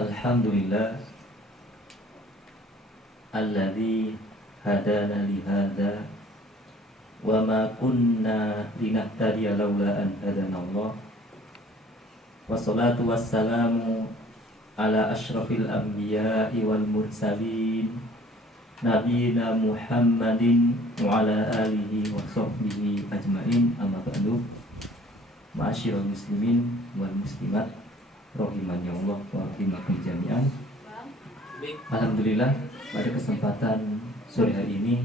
Alhamdulillah alladzi hadana li hadza wa ma kunna linahtadiya laula an hadanallah. Wassalatu wassalamu ala asyrafil anbiya'i wal mursalin nabiyina Muhammadin wa ala alihi wa sahbihi ajmain. Amma ba'du. Ma'asyiral muslimin wal muslimat rahimani Allah wa rahimakum jami'an. Alhamdulillah, pada kesempatan sore hari ini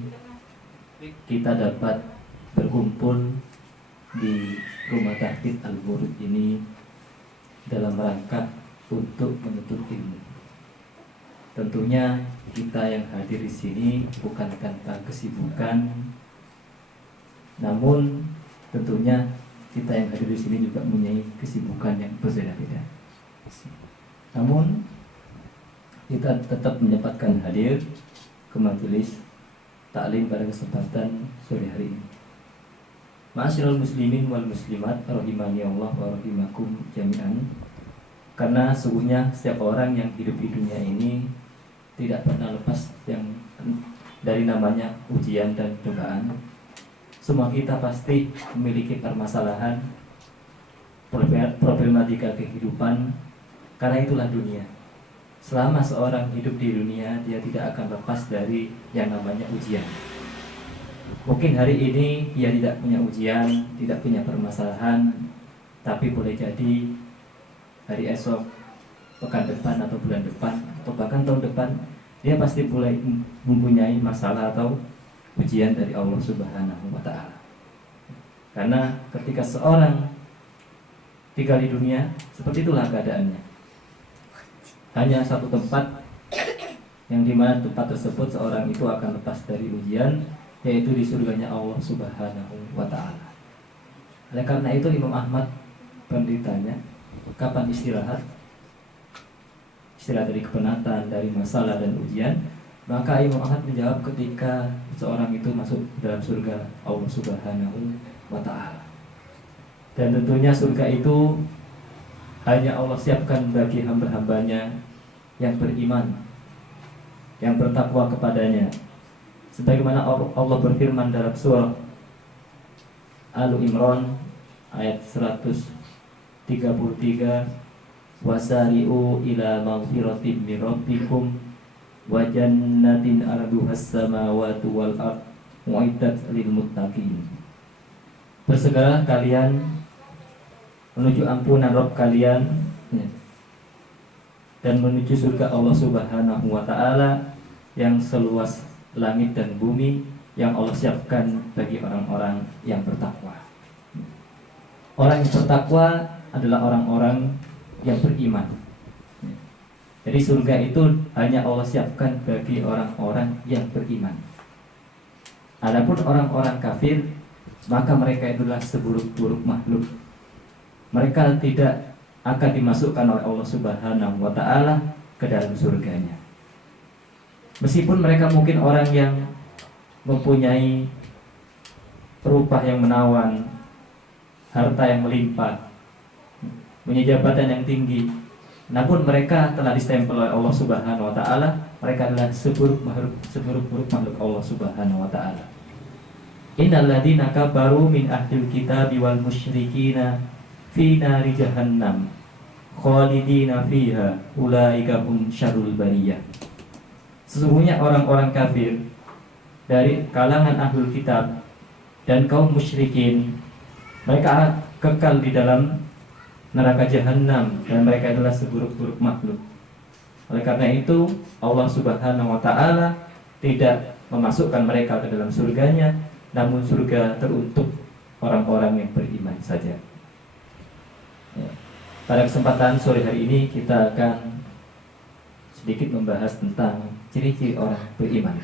kita dapat berkumpul di Rumah Tahfidz Al-Burud ini dalam rangka untuk menuntut ilmu. Tentunya kita yang hadir di sini bukan tanpa kesibukan, namun tentunya kita yang hadir di sini juga mempunyai kesibukan yang berbeda-beda. Namun kita tetap menyempatkan hadir ke majelis taklim pada kesempatan sore hari ini. Ma'asyiral muslimin wal muslimat rahimani Allah wa rahimakum jami'an. Karena sesungguhnya setiap orang yang hidup di dunia ini tidak pernah lepas yang dari namanya ujian dan cobaan. Semua kita pasti memiliki permasalahan, problematika kehidupan. Karena itulah dunia. Selama seorang hidup di dunia, dia tidak akan lepas dari yang namanya ujian. Mungkin hari ini dia tidak punya ujian, tidak punya permasalahan, tapi boleh jadi hari esok, pekan depan atau bulan depan, atau bahkan tahun depan, dia pasti mulai mempunyai masalah atau ujian dari Allah Subhanahu wa Ta'ala. Karena ketika seorang tinggal di dunia, seperti itulah keadaannya. Hanya satu tempat yang dimana tempat tersebut seorang itu akan lepas dari ujian, yaitu di surganya Allah Subhanahu wa Ta'ala. Oleh karena itu Imam Ahmad ditanya, kapan istirahat? Istirahat dari kepenatan, dari masalah dan ujian. Maka Imam Ahmad menjawab ketika seorang itu masuk dalam surga Allah Subhanahu wa Ta'ala. Dan tentunya surga itu hanya Allah siapkan bagi hamba-hambanya yang beriman, yang bertakwa kepadanya. Sebagaimana Allah berfirman dalam surah Al-Imran ayat 133, wasari'u ila maghfiratin min rabbikum wa jannatin arduhas samawati wal ard mu'iddat lil muttaqin. Bersegeralah kalian menuju ampunan Rabb kalian dan menuju surga Allah Subhanahu wa Ta'ala yang seluas langit dan bumi, yang Allah siapkan bagi orang-orang yang bertakwa. Orang yang bertakwa adalah orang-orang yang beriman. Jadi surga itu hanya Allah siapkan bagi orang-orang yang beriman. Adapun orang-orang kafir, maka mereka itulah seburuk-buruk makhluk. Mereka tidak akan dimasukkan oleh Allah Subhanahu wa Ta'ala ke dalam surganya. Meskipun mereka mungkin orang yang mempunyai perupa yang menawan, harta yang melimpah, punya jabatan yang tinggi, namun mereka telah distempel oleh Allah Subhanahu wa Ta'ala. Mereka adalah seburuk-buruk makhluk Allah Subhanahu wa Ta'ala. Innal ladzina kafaru min ahlil kitabi wal musyrikina fi nari jahannam khalidina fiha ulaika hum syarrul bariyah. Sesungguhnya orang-orang kafir dari kalangan ahlul kitab dan kaum musyrikin, mereka kekal di dalam neraka jahanam dan mereka adalah seburuk-buruk makhluk. Oleh karena itu Allah Subhanahu wa Ta'ala tidak memasukkan mereka ke dalam surganya, namun surga teruntuk orang-orang yang beriman saja. Pada kesempatan sore hari ini kita akan sedikit membahas tentang ciri-ciri orang beriman.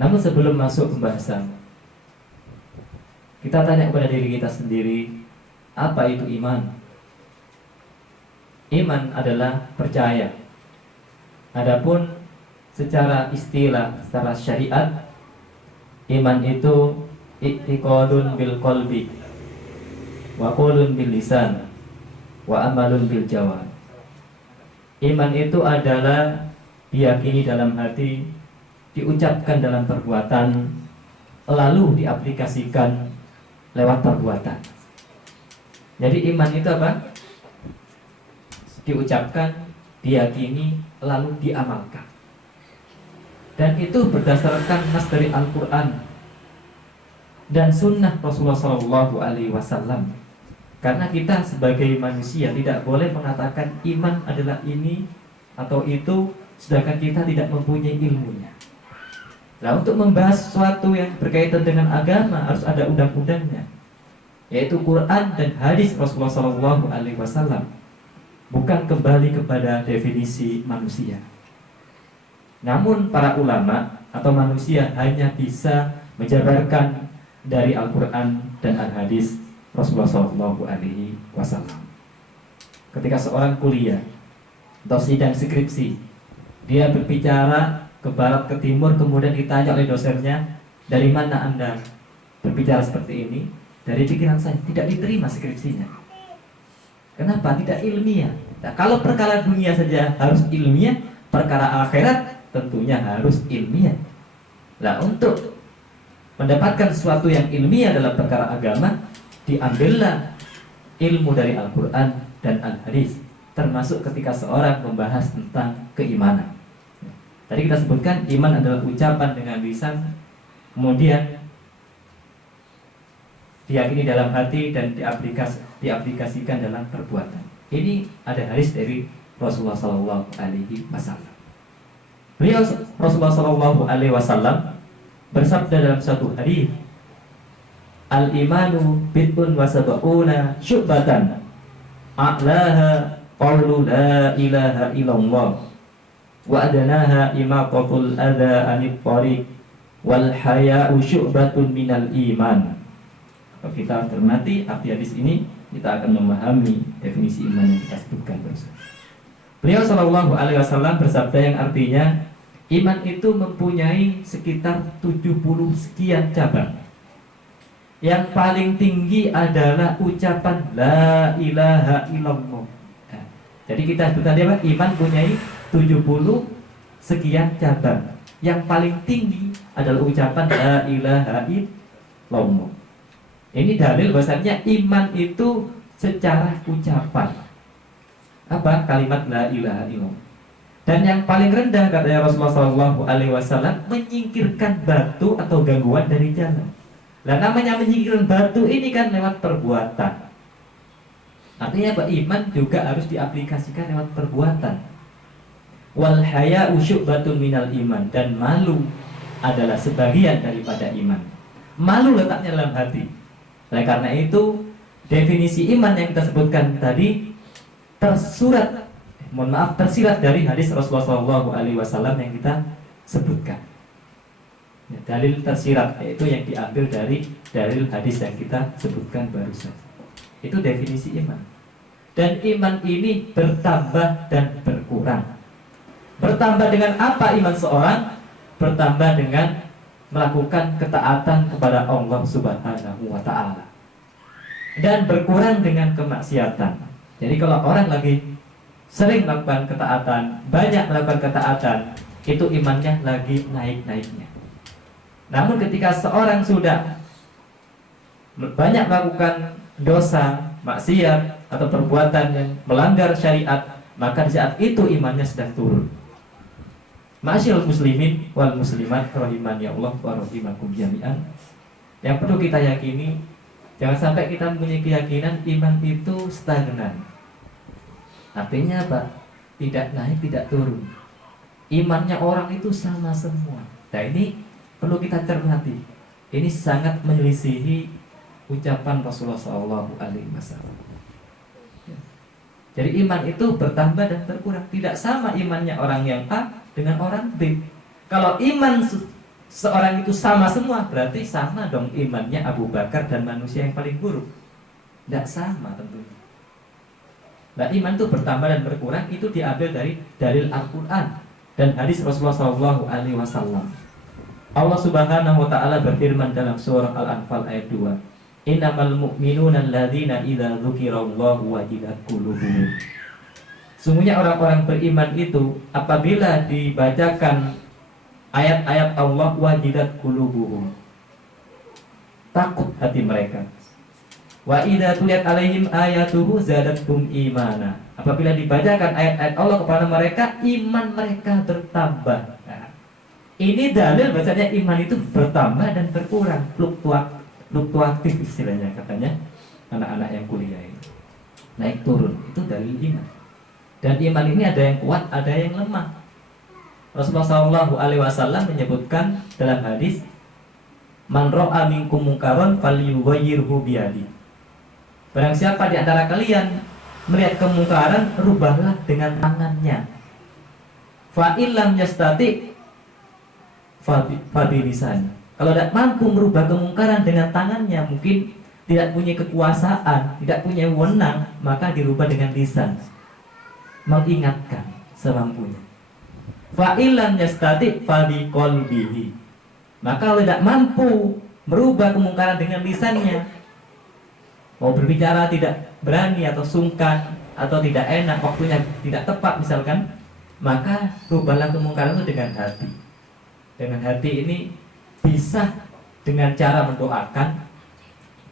Namun sebelum masuk pembahasan, kita tanya kepada diri kita sendiri, apa itu iman? Iman adalah percaya. Adapun secara istilah, secara syariat, iman itu i'tiqadun bil qalbi wa qaulun bil lisan wa amalun bil jawar. Iman itu adalah diyakini dalam hati, diucapkan dalam perbuatan, lalu diaplikasikan lewat perbuatan. Jadi iman itu apa? Diucapkan, diyakini, lalu diamalkan. Dan itu berdasarkan nas dari Al-Quran dan sunnah Rasulullah SAW. Karena kita sebagai manusia tidak boleh mengatakan iman adalah ini atau itu, sedangkan kita tidak mempunyai ilmunya. Nah, untuk membahas sesuatu yang berkaitan dengan agama harus ada undang-undangnya, yaitu Quran dan hadis Rasulullah SAW. Bukan kembali kepada definisi manusia. Namun para ulama atau manusia hanya bisa menjabarkan dari Al-Quran dan Al-Hadis Rasulullah SAW. Ketika seorang kuliah atau sidang skripsi, dia berbicara ke barat ke timur, kemudian ditanya oleh dosennya, dari mana Anda berbicara seperti ini? Dari pikiran saya. Tidak diterima skripsinya. Kenapa? Tidak ilmiah. Nah, kalau perkara dunia saja harus ilmiah, perkara akhirat tentunya harus ilmiah. Nah, untuk mendapatkan sesuatu yang ilmiah dalam perkara agama, diambillah ilmu dari Al-Quran dan Al-Hadis, termasuk ketika seorang membahas tentang keimanan. Tadi kita sebutkan iman adalah ucapan dengan lisan, kemudian diyakini dalam hati dan diaplikasikan dalam perbuatan. Ini ada hadis dari Rasulullah SAW. Beliau Rasulullah SAW bersabda dalam satu hadis, Al-imanu bid'un wa sab'una syu'batan, a'laha qawlu la ilaha illallah, wa adnaha imaqatul adha anit tariq, wal haya'u syu'batun minal iman. Kalau kita cermati arti hadis ini, kita akan memahami definisi iman yang kita sebutkan bersama. Beliau SAW bersabda yang artinya, iman itu mempunyai sekitar 70 sekian cabang. Yang paling tinggi adalah ucapan la ilaha illallah. Nah, jadi kita sebut tadi apa? Iman punyai 70 sekian cabang. Yang paling tinggi adalah ucapan la ilaha illallah. Ini dalil bahasanya iman itu secara ucapan. Apa? Kalimat la ilaha illallah. Dan yang paling rendah katanya Rasulullah SAW, menyingkirkan batu atau gangguan dari jalan. Nah, namanya menyingkirkan batu ini kan lewat perbuatan. Artinya apa? Iman juga harus diaplikasikan lewat perbuatan. Wal haya'u syu'batun minal iman. Dan malu adalah sebagian daripada iman. Malu letaknya dalam hati. Nah, karena itu definisi iman yang kita sebutkan tadi tersirat dari hadis Rasulullah SAW yang kita sebutkan. Ya, dalil tersirat yaitu yang diambil dari dalil hadis yang kita sebutkan barusan. Itu definisi iman. Dan iman ini bertambah dan berkurang. Bertambah dengan apa iman seorang? Bertambah dengan melakukan ketaatan kepada Allah Subhanahu wa ta'ala. Dan berkurang dengan kemaksiatan. Jadi kalau orang lagi sering melakukan ketaatan, banyak melakukan ketaatan, itu imannya lagi naik-naiknya. Namun ketika seorang sudah banyak melakukan dosa, maksiat atau perbuatan yang melanggar syariat, maka di saat itu imannya sedang turun. Ma'asyiral muslimin wal muslimat rahimani Allah wa rahimakum jami'an. Yang perlu kita yakini, jangan sampai kita mempunyai keyakinan iman itu stagnan. Artinya apa? Tidak naik, tidak turun. Imannya orang itu sama semua. Nah, ini perlu kita cermati. Ini sangat menyelisihi ucapan Rasulullah SAW. Jadi iman itu bertambah dan berkurang. Tidak sama imannya orang yang A dengan orang B. Kalau iman seorang itu sama semua, berarti sama dong imannya Abu Bakar dan manusia yang paling buruk. Tidak sama tentunya. Nah, iman itu bertambah dan berkurang itu diambil dari dalil Al-Quran dan hadis Rasulullah SAW. Allah Subhanahu wa ta'ala berfirman dalam surah Al-Anfal ayat 2, Innamal mu'minuna alladzina idza dzukirallahu wajilat qulubuhum. Sungguhnya orang-orang beriman itu apabila dibacakan ayat-ayat Allah, wajidat qulubuhum, takut hati mereka. Wa idza tuliyat alaihim ayatuhu zadatkum imana. Apabila dibacakan ayat-ayat Allah kepada mereka, iman mereka bertambah. Nah, ini dalil bahasanya iman itu bertambah dan berkurang, fluktuatif istilahnya katanya anak-anak yang kuliah ini. Naik turun, itu dalil iman. Dan iman ini ada yang kuat, ada yang lemah. Rasulullah SAW menyebutkan dalam hadis, man ra'a minkum munkaran falyughayyirhu biyadi. Barang siapa di antara kalian melihat kemungkaran, rubahlah dengan tangannya. Fa illam yastati fa bilisan. Kalau tidak mampu merubah kemungkaran dengan tangannya, mungkin tidak punya kekuasaan, tidak punya wewenang, maka dirubah dengan lisan. Mengingatkan semampunya. Fa illam yastati fa biqalbihi. Maka kalau tidak mampu merubah kemungkaran dengan lisannya, mau berbicara tidak berani atau sungkan atau tidak enak, waktunya tidak tepat misalkan, maka rubahlah kemungkaran itu dengan hati. Dengan hati ini bisa dengan cara mendoakan,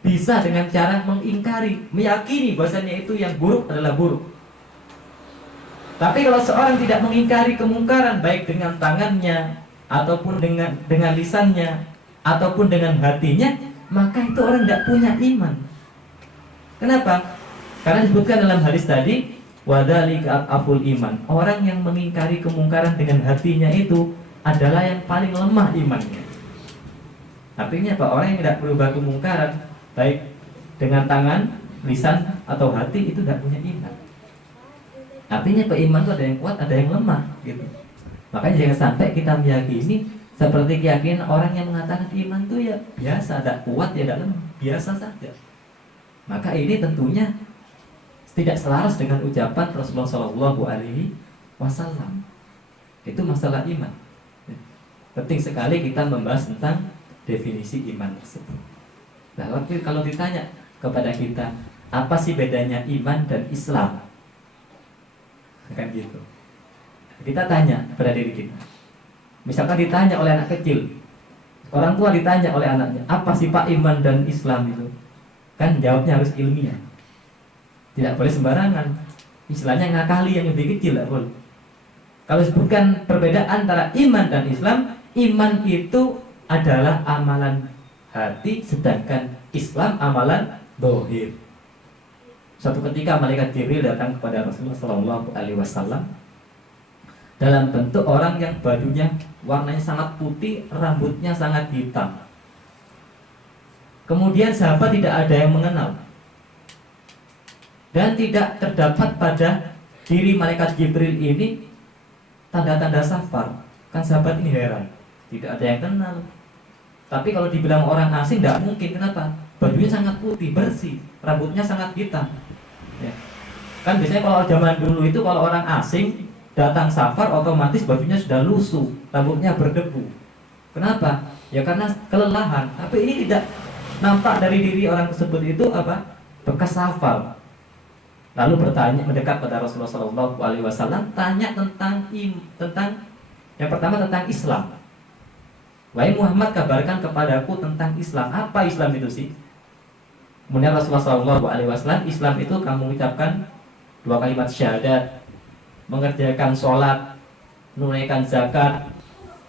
bisa dengan cara mengingkari, meyakini bahasanya itu yang buruk adalah buruk. Tapi kalau seorang tidak mengingkari kemungkaran baik dengan tangannya ataupun dengan lisannya ataupun dengan hatinya, maka itu orang tidak punya iman. Kenapa? Karena disebutkan dalam hadis tadi, wadzalika aful iman. Orang yang mengingkari kemungkaran dengan hatinya itu adalah yang paling lemah imannya. Artinya apa? Orang yang tidak berubah kemungkaran baik dengan tangan, lisan atau hati itu tidak punya iman. Artinya iman itu ada yang kuat, ada yang lemah gitu. Makanya jangan sampai kita meyakini seperti keyakinan orang yang mengatakan iman itu ya biasa, ada kuat ya ada lemah, biasa saja. Maka ini tentunya tidak selaras dengan ucapan Rasulullah SAW. Itu masalah iman. Penting sekali kita membahas tentang definisi iman tersebut. Nah, kalau ditanya kepada kita, apa sih bedanya iman dan Islam? Kan gitu. Kita tanya pada diri kita. Misalkan ditanya oleh anak kecil, orang tua ditanya oleh anaknya, apa sih Pak iman dan Islam itu? Kan jawabnya harus ilmiah. Tidak boleh sembarangan. Istilahnya ngakali yang lebih kecil, tidak boleh. Kalau sebutkan perbedaan antara iman dan Islam, iman itu adalah amalan hati, sedangkan Islam amalan zahir. Suatu ketika malaikat Jibril datang kepada Rasulullah SAW dalam bentuk orang yang bajunya warnanya sangat putih, rambutnya sangat hitam. Kemudian sahabat tidak ada yang mengenal, dan tidak terdapat pada diri malaikat Jibril ini tanda-tanda safar. Kan sahabat ini heran, tidak ada yang kenal. Tapi kalau dibilang orang asing tidak mungkin. Kenapa? Bajunya sangat putih, bersih, rambutnya sangat hitam ya. Kan biasanya kalau zaman dulu itu kalau orang asing datang safar, otomatis bajunya sudah lusuh, rambutnya berdebu. Kenapa? Ya karena kelelahan. Tapi ini tidak nampak dari diri orang tersebut itu apa? Bekas safar. Lalu bertanya, mendekat pada Rasulullah SAW, tanya tentang yang pertama tentang Islam. Wahai Muhammad, kabarkan kepadaku tentang Islam. Apa Islam itu sih? Kemudian Rasulullah SAW, Islam itu kamu ucapkan 2 kalimat syahadat, mengerjakan sholat, menunaikan zakat,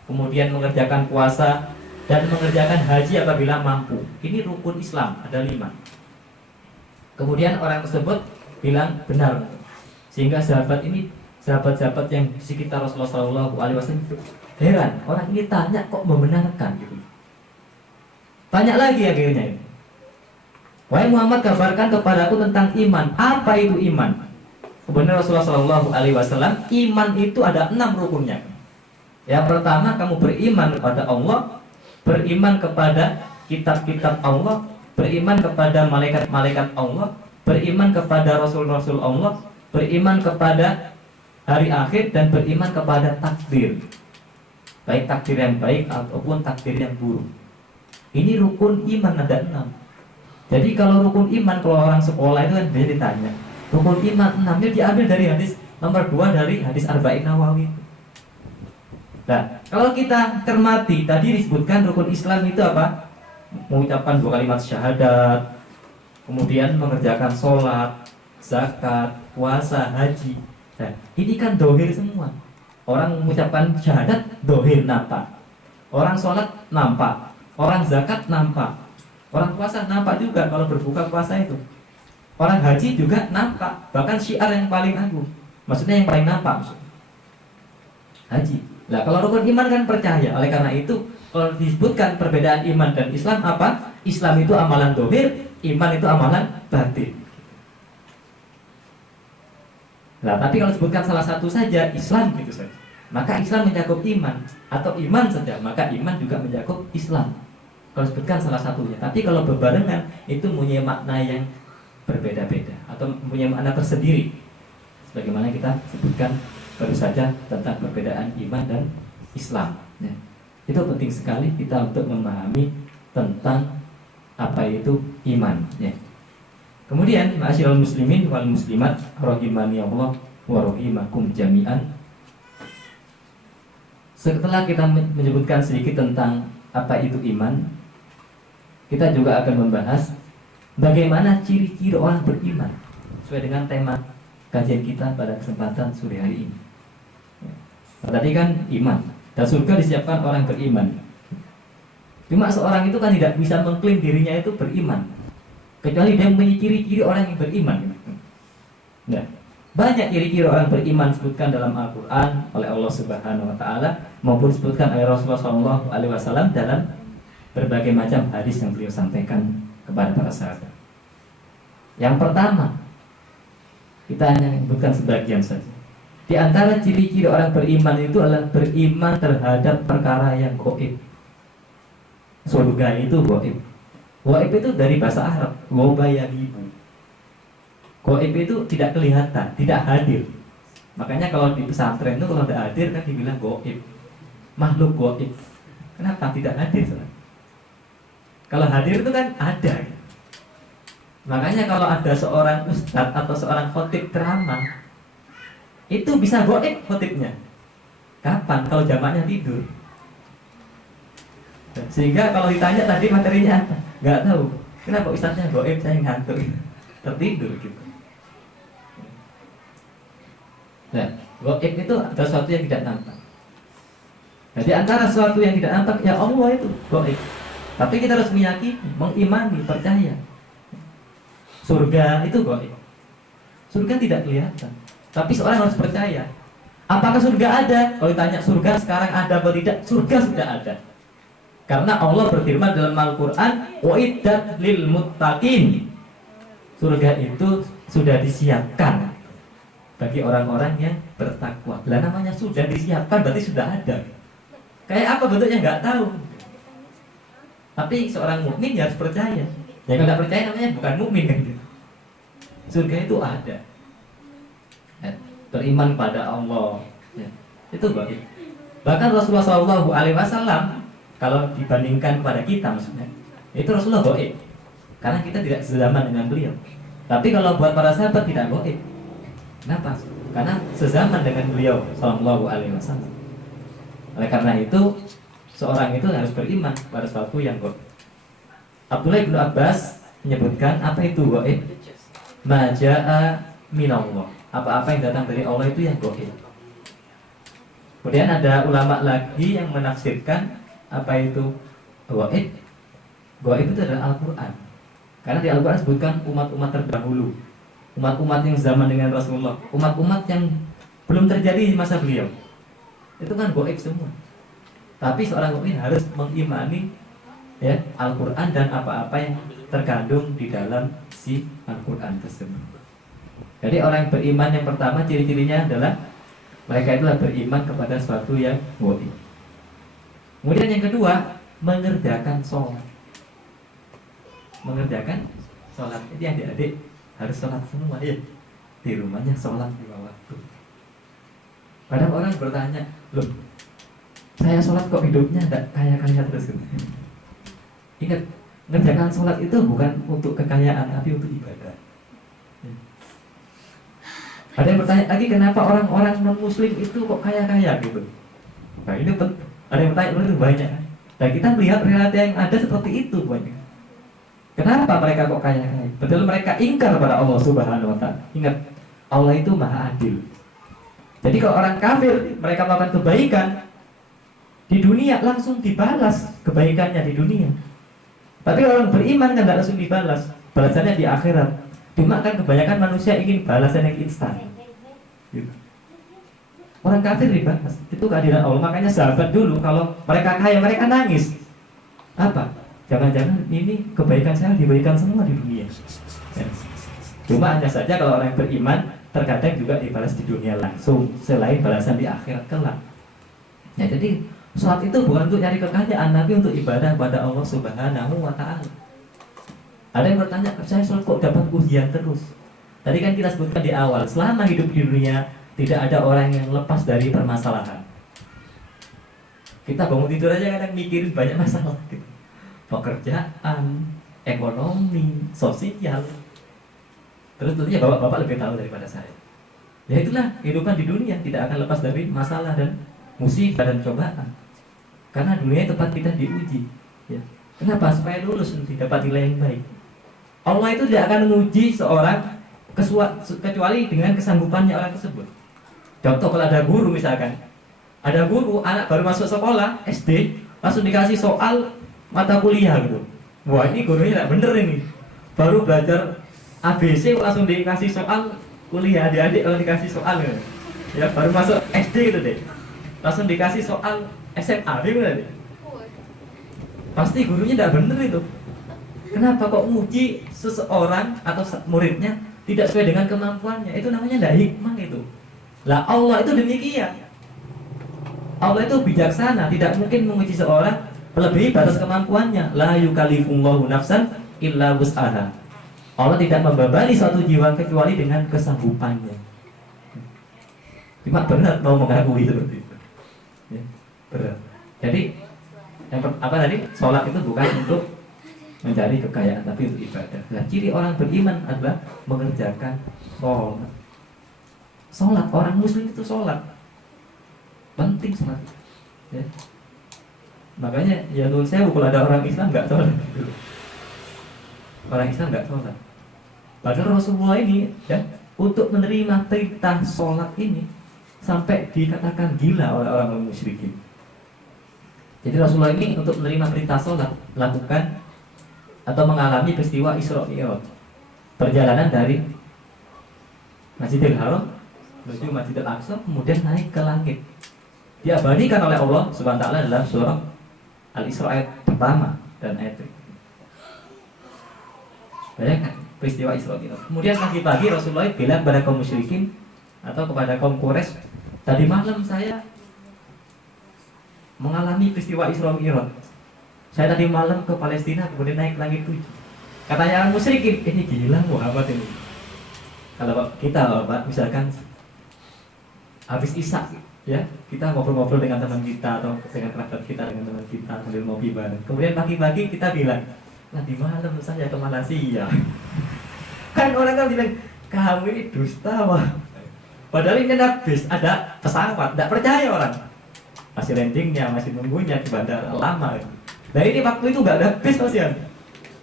kemudian mengerjakan puasa, dan mengerjakan haji apabila mampu. Ini rukun Islam, ada 5. Kemudian orang tersebut bilang benar. Sehingga sahabat-sahabat yang di sekitar Rasulullah SAW heran, orang ini tanya kok membenarkan gitu. Tanya lagi akhirnya, wahai Muhammad, kabarkan kepadaku tentang iman. Apa itu iman? Kemudian Rasulullah SAW, iman itu ada 6 rukunnya. Yang pertama, kamu beriman kepada Allah, beriman kepada kitab-kitab Allah, beriman kepada malaikat-malaikat Allah, beriman kepada rasul-rasul Allah, beriman kepada hari akhir, dan beriman kepada takdir, baik takdir yang baik ataupun takdir yang buruk. Ini rukun iman ada 6. Jadi kalau rukun iman, kalau orang sekolah itu kan biasa ditanya rukun iman 6, dia diambil dari hadis nomor 2 dari hadis Arba'in Nawawi. Nah, kalau kita cermati tadi disebutkan rukun Islam itu apa? Mengucapkan 2 kalimat syahadat, kemudian mengerjakan sholat, zakat, puasa, haji. Nah, ini kan dohir semua. Orang mengucapkan syahadat dohir nampak, orang sholat nampak, orang zakat nampak, orang puasa nampak juga kalau berbuka puasa itu. Orang haji juga nampak, bahkan syiar yang paling agung. Maksudnya yang paling nampak maksudnya. Haji. Nah, kalau rukun iman kan percaya. Oleh karena itu, kalau disebutkan perbedaan iman dan Islam apa? Islam itu amalan dohir, iman itu amalan batin. Nah, tapi kalau disebutkan salah satu saja, Islam gitu saja, maka Islam mencakup iman. Atau iman saja, maka iman juga mencakup Islam. Kalau disebutkan salah satunya. Tapi kalau berbarengan, itu punya makna yang berbeda-beda atau punya makna tersendiri. Sebagaimana kita sebutkan baru saja tentang perbedaan iman dan Islam ya. Itu penting sekali kita untuk memahami tentang apa itu iman ya. Kemudian ma'asyiral muslimin wal muslimat rahimani Allah wa rahimakum jami'an. Setelah kita menyebutkan sedikit tentang apa itu iman, kita juga akan membahas bagaimana ciri-ciri orang beriman sesuai dengan tema kajian kita pada kesempatan sore hari ini. Tadi kan iman dan surga disiapkan orang beriman. Cuma seorang itu kan tidak bisa mengklaim dirinya itu beriman kecuali dia mempunyai ciri-ciri orang yang beriman. Nah, banyak ciri-ciri orang beriman disebutkan dalam Al-Quran oleh Allah Subhanahu Wa Taala maupun disebutkan oleh Rasulullah SAW dalam berbagai macam hadis yang beliau sampaikan kepada para sahabat. Yang pertama, kita hanya menyebutkan sebagian saja. Di antara ciri-ciri orang beriman itu adalah beriman terhadap perkara yang gaib. Surga itu gaib. Gaib itu dari bahasa Arab, gobayagibu. Gaib itu tidak kelihatan, tidak hadir. Makanya kalau di pesantren itu kalau tidak hadir kan dibilang gaib, makhluk gaib. Kenapa tidak hadir? Kalau hadir itu kan ada. Makanya kalau ada seorang ustadz atau seorang khotib ceramah, itu bisa gaib khotibnya. Kapan? Kalau jamaahnya tidur. Sehingga kalau ditanya tadi materinya apa, nggak tahu. Kenapa ustadznya gaib, saya ngantuk, tertidur gitu. Nah, gaib itu ada sesuatu yang tidak nampak. Jadi antara sesuatu yang tidak nampak ya Allah itu gaib. Tapi kita harus meyakini, mengimani, percaya. Surga itu gaib. Surga tidak kelihatan. Tapi seorang harus percaya. Apakah surga ada? Kalau ditanya surga sekarang ada atau tidak? Surga sudah ada. Karena Allah berfirman dalam Al-Quran, "Uiddat lil muttaqin." Surga itu sudah disiapkan bagi orang-orang yang bertakwa. Lah namanya sudah disiapkan berarti sudah ada. Kayak apa bentuknya nggak tahu. Tapi seorang mukmin harus percaya. Ya kalau tidak percaya namanya bukan mukmin kan gitu. Surga itu ada. Ya, beriman pada Allah. Ya, itu gaib. Bahkan Rasulullah SAW kalau dibandingkan kepada kita maksudnya, itu Rasulullah gaib. Karena kita tidak sezaman dengan beliau. Tapi kalau buat para sahabat tidak gaib. Kenapa? Karena sezaman dengan beliau SAW. Oleh karena itu seorang itu harus beriman pada sesuatu yang gaib. Abdullah bin Abbas menyebutkan apa itu gaib? Maja'a minallah. Apa-apa yang datang dari Allah itu yang gaib. Kemudian ada ulama lagi yang menafsirkan apa itu gaib? Gaib itu adalah Al-Quran. Karena di Al-Quran sebutkan umat-umat terdahulu, umat-umat yang zaman dengan Rasulullah, umat-umat yang belum terjadi di masa beliau. Itu kan gaib semua. Tapi seorang mukmin harus mengimani ya Al-Quran dan apa-apa yang terkandung di dalam si Al-Quran tersebut. Jadi orang yang beriman yang pertama ciri-cirinya adalah mereka itulah beriman kepada sesuatu yang gaib. Kemudian yang kedua, mengerjakan sholat. Mengerjakan sholat. Jadi adik-adik harus sholat semua ya. Di rumahnya sholat di waktu. Kadang orang bertanya, loh, saya sholat kok hidupnya tidak kaya-kaya terus. Ingat, mengerjakan sholat itu bukan untuk kekayaan, tapi untuk ibadah. Ada yang bertanya lagi, kenapa orang-orang non-muslim itu kok kaya-kaya gitu? Nah ini ada yang bertanya itu banyak. Dan kita melihat realita yang ada seperti itu banyak. Kenapa mereka kok kaya-kaya? Betul mereka ingkar pada Allah Subhanahu wa Ta'ala. Ingat, Allah itu maha adil. Jadi kalau orang kafir mereka melakukan kebaikan di dunia, langsung dibalas kebaikannya di dunia. Tapi orang beriman kan tidak langsung dibalas, balasannya di akhirat. Cuma kan kebanyakan manusia ingin balasan yang instan gitu. Orang kafir dibalas, itu keadilan Allah. Makanya sahabat dulu kalau mereka kaya mereka nangis. Apa? Jangan-jangan ini kebaikan saya diberikan semua di dunia ya. Cuma hanya saja kalau orang beriman terkadang juga dibalas di dunia langsung, selain balasan di akhirat kelak ya. Jadi sholat itu bukan untuk nyari kekayaan, tapi untuk ibadah pada Allah Subhanahu wa Ta'ala. Ada yang bertanya, saya sholat kok dapat ujian terus? Tadi kan kita sebutkan di awal, selama hidup di dunia tidak ada orang yang lepas dari permasalahan. Kita bangun tidur aja kadang mikirin banyak masalah gitu. Pekerjaan, ekonomi, sosial. Terus tentunya bapak-bapak lebih tahu daripada saya. Ya itulah kehidupan di dunia, tidak akan lepas dari masalah dan musibah dan cobaan. Karena dunia tempat kita diuji ya. Kenapa? Supaya lulus nanti dapat nilai yang baik. Allah itu tidak akan menguji seorang kecuali dengan kesanggupannya orang tersebut. Contoh kalau ada guru misalkan, ada guru anak baru masuk sekolah SD langsung dikasih soal mata kuliah gitu. Wah ini gurunya tidak bener ini, baru belajar ABC langsung dikasih soal kuliah. Adik-adik kalau dikasih soal gitu, ya baru masuk SD gitu deh, langsung dikasih soal SMA gitu deh. Pasti gurunya tidak bener itu. Kenapa kok muji seseorang atau muridnya tidak sesuai dengan kemampuannya? Itu namanya tidak hikmah itu. Lah Allah itu demikian. Allah itu bijaksana, tidak mungkin menguji seorang melebihi batas kemampuannya. La yukallifullahu nafsan illa wus'aha. Allah tidak membebani suatu jiwa kecuali dengan kesanggupannya. Cuma benar mau mengakui seperti itu. Ya, benar. Jadi yang apa tadi? Sholat itu bukan untuk mencari kekayaan, tapi untuk ibadah. Nah, ciri orang beriman adalah mengerjakan sholat. Sholat, orang muslim itu sholat. Penting sholat ya. Makanya ya menurut saya kalau ada orang Islam nggak sholat gitu. Orang Islam nggak sholat. Padahal Rasulullah ini ya, untuk menerima perintah sholat ini sampai dikatakan gila oleh orang musyrikin. Jadi Rasulullah ini untuk menerima perintah sholat lakukan atau mengalami peristiwa Isra Mi'raj, perjalanan dari Masjidil Haram menuju Masjidil Aqsa, kemudian naik ke langit. Diabadikan oleh Allah Subhanahu wa Ta'ala dalam surah Al-Isra ayat pertama dan ayat bayangkan peristiwa Isra Mi'raj. Kemudian pagi-pagi Rasulullah bilang kepada kaum musyrikin atau kepada kaum Quraisy, tadi malam saya mengalami peristiwa Isra Mi'raj. Saya tadi malam ke Palestina kemudian naik langit 7. Katanya orang musyrikin, ini gila Muhammad ini. Kalau kita Pak misalkan habis Isya ya, kita ngobrol-ngobrol dengan teman kita atau dengan kerabat kita, dengan teman kita sambil ngopi bareng. Kemudian pagi-pagi kita bilang, nanti malam saya ke Malaysia. Kan orang kan bilang, kamu ini dusta Wah. Padahal ini ada bis, ada pesawat, tidak percaya orang. Masih landingnya, masih nunggunya di bandara lama. Nah ini waktu itu nggak ada bis kasihan.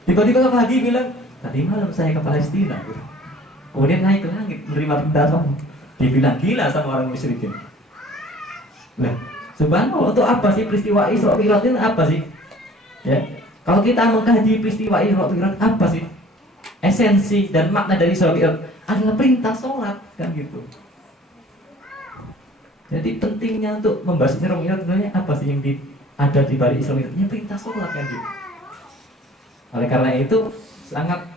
Tiba-tiba pagi bilang, tadi malam saya ke Palestina. Kemudian naik ke langit menerima perintah Allah. Dibilang gila sama orang musyrikin. Nah, subhanallah, untuk apa sih peristiwa Isra Mi'raj ini apa sih? Ya, kalau kita mengkaji peristiwa Isra Mi'raj apa sih? Esensi dan makna dari Isra Mi'raj adalah perintah sholat kan gitu. Jadi pentingnya untuk membahas Isra Mi'raj sebenarnya apa sih yang ada di balik Isra Mi'raj? Ya perintah sholat kan gitu. Oleh karena itu sangat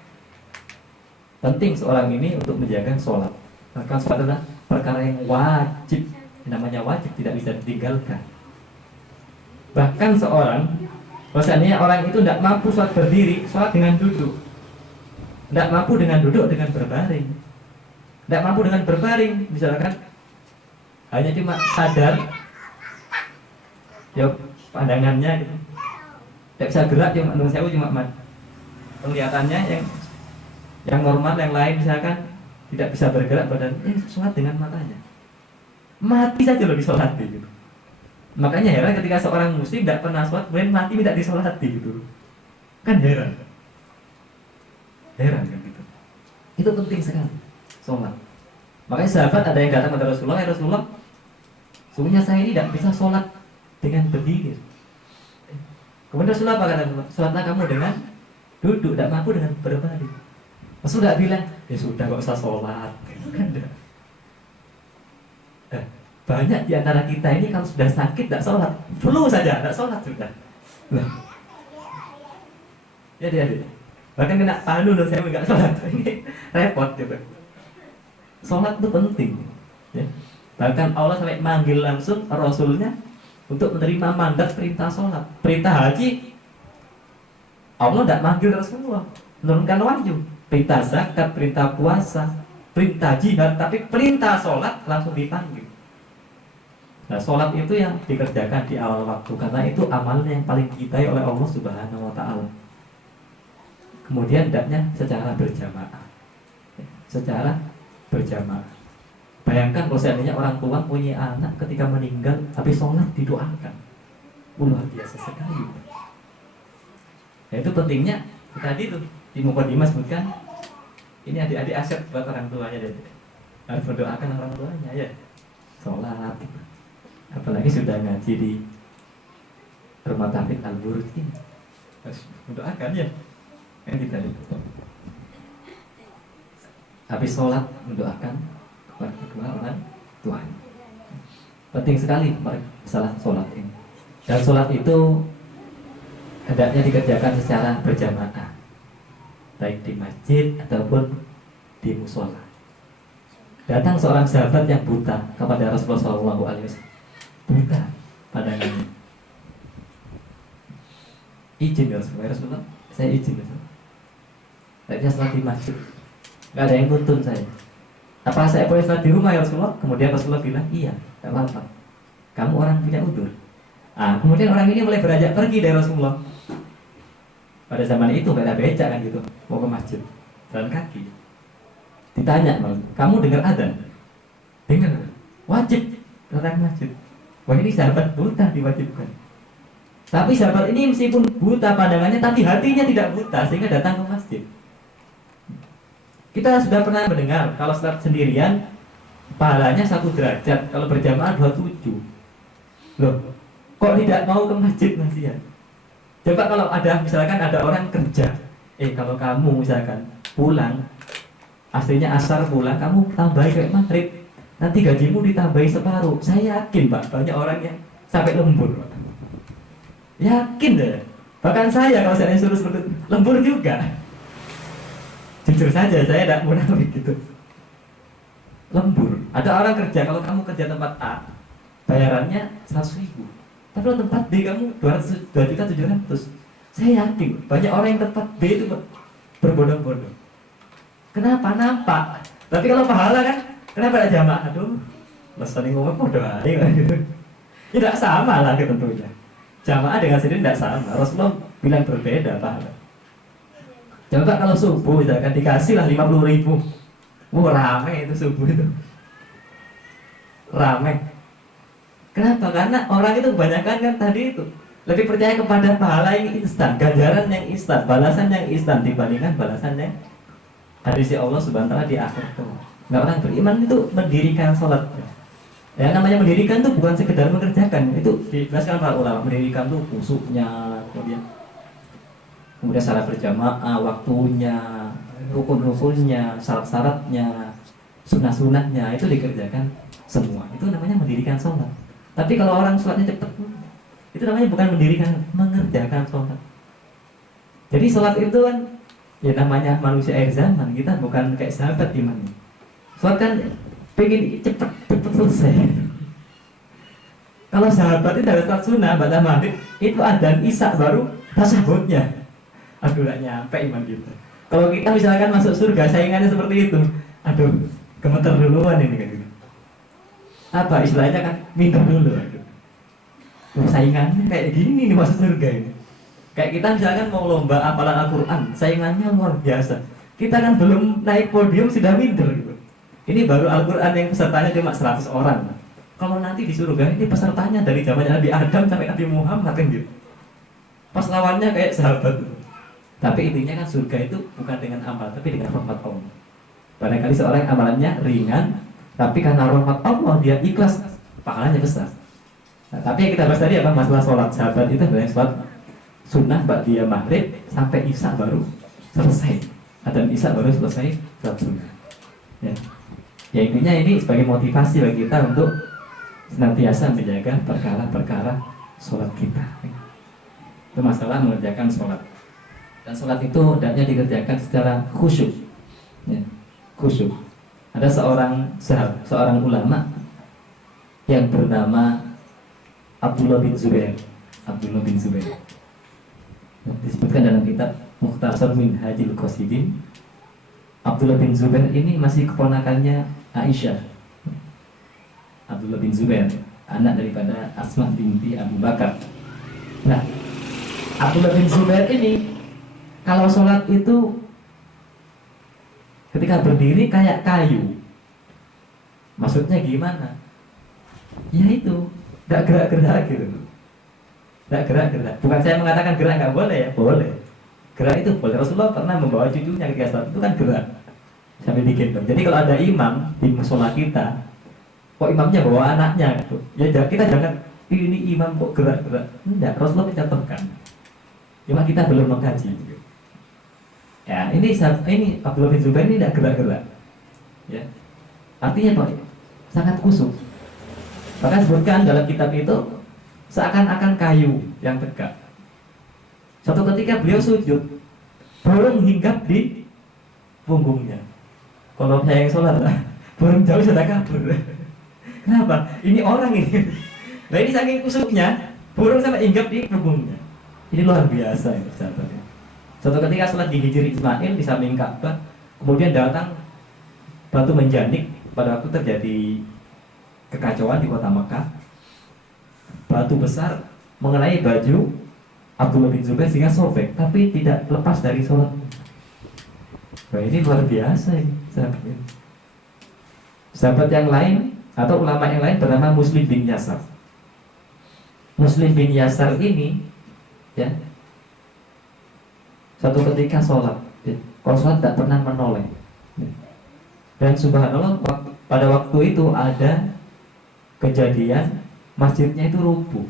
penting seorang ini untuk menjaga sholat. Maka sholat adalah perkara yang wajib, namanya wajib, tidak bisa ditinggalkan. Bahkan bahwasanya orang itu tidak mampu sholat berdiri, sholat dengan duduk. Tidak mampu dengan duduk, dengan berbaring. Tidak mampu dengan berbaring, misalkan hanya cuma sadar, ya pandangannya gitu. Tidak bisa gerak, cuma saya cuma penglihatannya yang normal, yang lain misalkan tidak bisa bergerak badannya, sholat dengan matanya. Mati saja loh disolati gitu. Makanya heran ketika seorang muslim tidak pernah sholat, kemudian mati tidak disolati gitu. Kan heran kan gitu. Itu penting sekali sholat. Makanya sahabat ada yang datang kepada Rasulullah, ya Rasulullah, sungguhnya saya ini tidak bisa sholat dengan berdiri. Kemudian Rasulullah apa kata? Sholatlah kamu dengan duduk, tidak mampu dengan berbaring. Rasulullah bilang, ya sudah gak usah sholat. Kan banyak di antara kita ini kalau sudah sakit tidak sholat, flu saja tidak sholat sudah. Nah, ya. Bahkan kena palu loh saya nggak sholat, ini repot gitu. Sholat itu penting. Ya. Bahkan Allah sampai manggil langsung Rasulnya untuk menerima mandat perintah sholat, perintah haji. Allah tidak manggil Rasulullah, menurunkan wahyu. Perintah zakat, perintah puasa, perintah jihad, tapi perintah sholat langsung dipanggil. Nah, sholat itu yang dikerjakan di awal waktu karena itu amalnya yang paling dicintai oleh Allah Subhanahu wa Ta'ala. Kemudian hendaknya secara berjamaah. Secara berjamaah. Bayangkan kalau seandainya orang tua punya anak ketika meninggal tapi sholat didoakan, luar biasa sekali. Nah, itu pentingnya tadi tuh di Mukadimah sebutkan ini adik-adik aset buat orang tuanya deh. Harus mendoakan orang tuanya ya. Sholat. Apalagi sudah ngaji di Rumah Tahfidz Al-Burj ini, harus mendoakan ya. Kan kita lihat. Habis sholat mendoakan kepada kedua orang tuanya. Penting sekali masalah sholat ini. Dan sholat itu hendaknya dikerjakan secara berjamaah, baik di masjid ataupun di musola. Datang seorang sahabat yang buta kepada Rasulullah SAW. Buta pandangannya. Izin ya Rasulullah, saya izin Rasulullah. Saya sholat di masjid, nggak ada yang nuntun saya. Apa saya boleh sholat di rumah ya Rasulullah? Kemudian Rasulullah bilang, iya, nggak apa-apa. Kamu orang punya udzur. Kemudian orang ini mulai beranjak pergi dari Rasulullah. Pada zaman itu beda becak kan gitu, mau ke masjid, jalan kaki. Ditanya, kamu dengar adzan? Dengar, wajib datang masjid. Wah, ini sahabat buta diwajibkan. Tapi sahabat ini meskipun buta pandangannya, tapi hatinya tidak buta sehingga datang ke masjid. Kita sudah pernah mendengar kalau sholat sendirian pahalanya 1 derajat, kalau berjamaah 27. Loh, kok tidak mau ke masjid Mas ya? Coba kalau ada misalkan ada orang kerja, kalau kamu misalkan pulang, aslinya asar pulang, kamu tambahi kayak maghrib, nanti gajimu ditambahi separuh. Saya yakin Pak, banyak orang yang sampai lembur Pak. Yakin deh. Bahkan saya kalau saya suruh seperti itu, lembur juga. Jujur saja, saya tidak munafik gitu. Lembur. Ada orang kerja, kalau kamu kerja tempat A, bayarannya 100.000. Tapi kalau tempat B kamu 2.700.000. Saya yakin banyak orang yang tempat B itu berbondong-bondong. Kenapa? Nampak. Tapi kalau pahala kan, kenapa ada jamaah? Aduh, saling ngomong bodoh aja gitu. Tidak sama lah tentunya. Jamaah dengan sendiri tidak sama. Rasulullah bilang berbeda pahala. Coba kalau subuh misalkan dikasih lah 50.000. Ramai itu subuh itu. Ramai. Kenapa? Karena orang itu kebanyakan kan tadi itu lebih percaya kepada pahala yang instan, ganjaran yang instan, balasan yang instan dibandingkan balasan yang dari si Allah Subhanahu wa Ta'ala di akhir itu. Nah, orang beriman itu mendirikan sholat. Ya, namanya mendirikan itu bukan sekedar mengerjakan, itu dijelaskan para ulama. Mendirikan itu khusyuknya, kemudian syarat berjamaah, waktunya, rukun-rukunnya, syarat-syaratnya, sunnah-sunnahnya itu dikerjakan semua. Itu namanya mendirikan sholat. Tapi kalau orang sholatnya cepat, itu namanya bukan mendirikan, mengerjakan sholat. Jadi sholat itu kan, ya namanya manusia akhir zaman, kita bukan kayak sahabat imannya. Sholat kan pengen cepat selesai. Kalau sahabat itu harus sholat sunnah, baca maghrib, itu adzan isya baru tasahudnya. Aduh, gak nyampe iman kita. Kalau kita misalkan masuk surga, saingannya seperti itu, aduh, gemeter duluan ini kan gitu. Apa istilahnya kan, minta dulu. Saingannya kayak gini nih masuk surga ini. Kayak kita misalkan mau lomba hafalan Al-Quran, saingannya luar biasa. Kita kan belum naik podium sudah minder gitu. Ini baru Al-Quran yang pesertanya cuma 100 orang. Kalau nanti di surga ini pesertanya dari zamannya Nabi Adam sampai Nabi Muhammad kan gitu. Pas lawannya kayak sahabat. Tapi intinya kan surga itu bukan dengan amal, tapi dengan rahmat Allah. Barangkali seorang amalannya ringan, tapi karena rahmat Allah dia ikhlas, pahalanya besar. Nah, tapi yang kita bahas tadi apa? Masalah sholat. Sahabat itu adalah yang sholat sunnah ba'diyah maghrib sampai isya baru selesai. Adzan isya baru selesai sholat sunnah. Ya intinya ini sebagai motivasi bagi kita untuk senantiasa menjaga perkara-perkara sholat kita. Itu masalah mengerjakan sholat. Dan sholat itu hendaknya dikerjakan secara khusyuk. Ya, khusyuk. Ada seorang ulama yang bernama Abdullah bin Zubair. Abdullah bin Zubair. Disebutkan dalam kitab Mukhtasar Minhajul Qasidin. Abdullah bin Zubair ini masih keponakannya Aisyah. Abdullah bin Zubair, anak daripada Asma binti Abu Bakar. Nah, Abdullah bin Zubair ini kalau sholat itu ketika berdiri kayak kayu. Maksudnya gimana? Ya itu, gak gerak-gerak gitu. Gak gerak-gerak. Bukan saya mengatakan gerak gak boleh ya, boleh. Gerak itu boleh. Rasulullah pernah membawa cucunya ketika sholat itu kan gerak sambil digendong. Jadi kalau ada imam di musola kita, kok imamnya bawa anaknya gitu, ya kita jangan ini imam kok gerak-gerak. Enggak, Rasulullah mencontohkan. Cuma kita belum mengkaji gitu. Ya, ini Abdullah bin Zubair ini tidak gerak-gerak. Ya. Artinya apa? Sangat khusyuk. Bahkan sebutkan dalam kitab itu seakan-akan kayu yang tegak. Suatu ketika beliau sujud, burung hinggap di punggungnya. Kalau saya yang sholat, burung jauh sudah kabur. Kenapa? Ini orang ini. Nah ini saking khusyuknya, burung sampai hinggap di punggungnya. Ini luar biasa ini sahabatnya. Suatu ketika sholat di Hijri Ismail di samping Ka'bah, kemudian datang batu menjanik. Pada waktu terjadi kekacauan di kota Mekah, batu besar mengenai baju Abdullah bin Zubair sehingga sobek, tapi tidak lepas dari sholat. Wah ini luar biasa ini sahabat. Sahabat yang lain atau ulama yang lain bernama Muslim bin Yasar. Muslim bin Yasar ini ya, suatu ketika sholat, kalau sholat tidak pernah menoleh. Dan subhanallah pada waktu itu ada kejadian masjidnya itu rubuh.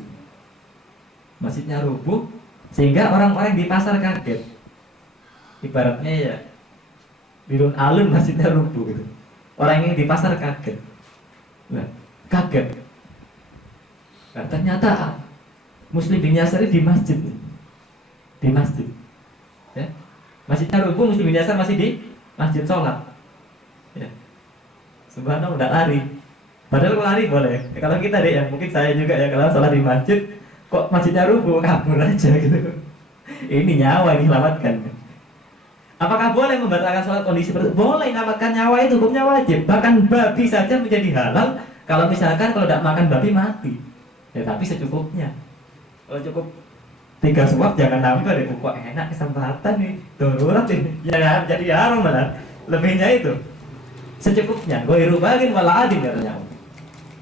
Masjidnya rubuh sehingga orang-orang di pasar kaget. Ibaratnya ya birun alun masjidnya rubuh gitu. Orang yang di pasar kaget. Nah, kaget. Nah, ternyata Muslim bin Yasar di masjid. Di masjid. Ya. Masjidnya rubuh, Muslim bin Yasar masih di masjid sholat. Ya. Subhanallah udah lari. Padahal kalau lari boleh. Ya, kalau kita deh yang mungkin saya juga ya kalau sholat di masjid kok masjidnya rubuh kabur aja gitu. Ini nyawa yang diselamatkan. Apakah boleh membatalkan sholat kondisi seperti itu? Boleh, menyelamatkan nyawa itu hukumnya wajib. Bahkan babi saja menjadi halal kalau misalkan kalau tidak makan babi mati. Ya tapi secukupnya. Kalau cukup 3 suap jangan nambah deh. Kok enak kesempatan nih. Darurat ini. Ya jadi haram malah. Lebihnya itu secukupnya. Ghairu bagin wala adin katanya.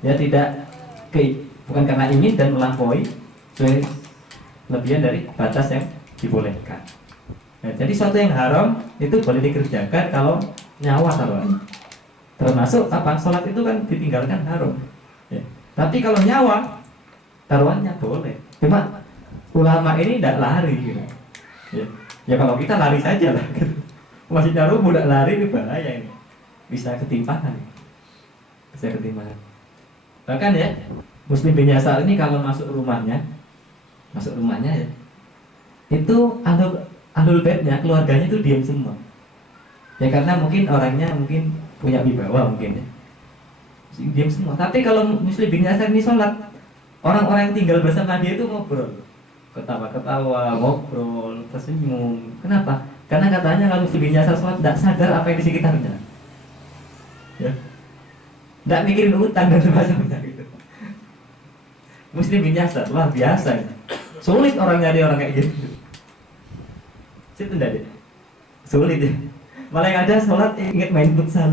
Ya tidak bukan karena ingin dan melampaui lebihan dari batas yang dibolehkan. Nah, jadi sesuatu yang haram itu boleh dikerjakan kalau nyawa taruhannya. Termasuk apa? Sholat itu kan ditinggalkan haram. Ya. Tapi kalau nyawa taruhannya boleh. Cuma ulama ini tidak lari. Gitu. Ya kalau kita lari saja lah. Gitu. Masjidnya rubuh tidak lari ini bahaya ini. Bisa ketimpangan. Bisa ketimpangan. Bahkan ya Muslim bin Yasar ini kalau masuk rumahnya ya, itu ahlul baitnya, keluarganya itu diam semua. Ya karena mungkin orangnya punya wibawa mungkin ya. Diam semua. Tapi kalau Muslim bin Yasar ini sholat, orang-orang yang tinggal bersama dia itu ngobrol, ketawa-ketawa, ngobrol, tersenyum. Kenapa? Karena katanya kalau Muslim bin Yasar sholat tidak sadar apa yang di sekitarnya. Ya. Tidak mikirin utang dan semacamnya gitu. Muslim bin Yasar luar biasa ya. Sulit orang nyari orang kayak gitu. Situ enggak deh. Sulit ya. Malah yang ada sholat ingat main futsal.